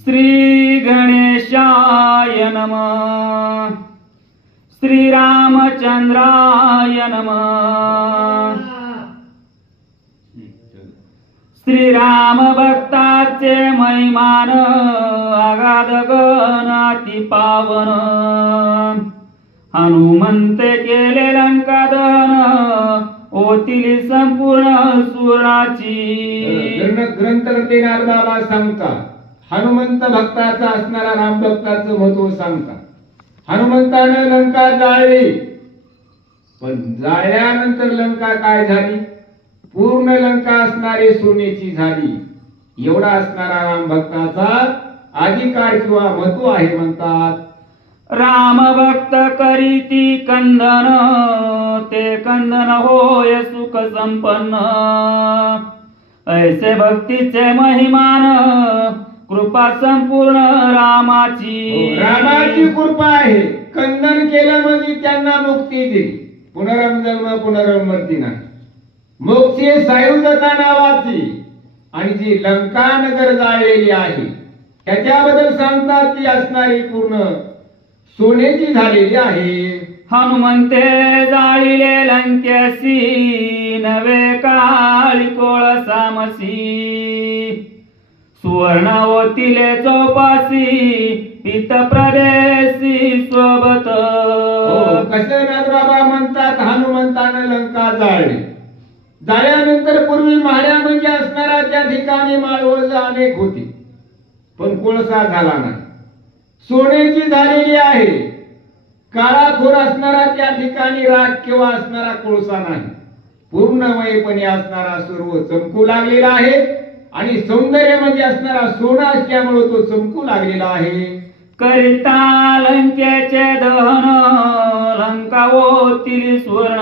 श्री गणेशाय नमः। श्री रामचंद्राय नमः। श्री राम भक्ताचे महिमान आगाध गणाती पावन। हनुमंते केले लंका दहन ओतील संपूर्ण सुराची। ग्रंथकर्ते नारदाबा सांगतात, हनुमंत भक्ताचा असणारा राम भक्ताचं महत्व सांगतात. हनुमंतानं लंका जाळली, पण जाळल्यानंतर लंका काय झाली? पूर्ण लंका असणारी सोन्याची झाली. एवढा असणारा राम भक्ताचा अधिकार किंवा महत्व आहे म्हणतात. राम भक्त करीती कंदन ते कंदन होय सुख संपन्न। ऐसे भक्तीचे महिमान कृपा संपूर्ण रामाची। रामाची कृपा आहे. कंदन केलं म्हणजे त्यांना मुक्ती दिली. पुनर्जन्म पुनर्मरती नाही. मोक्षे सायुजता नावाची आणि जी लंका नगर जाळलेली आहे त्याच्याबद्दल सांगतात ती असणारी पूर्ण सोन्याची झालेली आहे. हनुमंते जाळिले लंकेसी नवे काळी कोळसामसी। सुवर्ण ओतिले चौपासी पित प्रदेशी सोबत। कसे नाथबाबा म्हणतात, हनुमंतानं लंका जाळली. जाळल्यानंतर पूर्वी माळ्या म्हणजे असणारा त्या ठिकाणी माळवळ अनेक होती, पण कोळसा झाला नाही. सोन्याची झालेली आहे. काळाखोर असणारा त्या ठिकाणी राख किंवा असणारा कोळसा नाही. पूर्णमयपणे असणारा सर्व चमकू लागलेला आहे आणि सौंदर्य म्हणजे असणारा सोना असल्यामुळे तो चमकू लागलेला आहे. करिता लंकेचे दहन लंका ओतील सुवर्ण।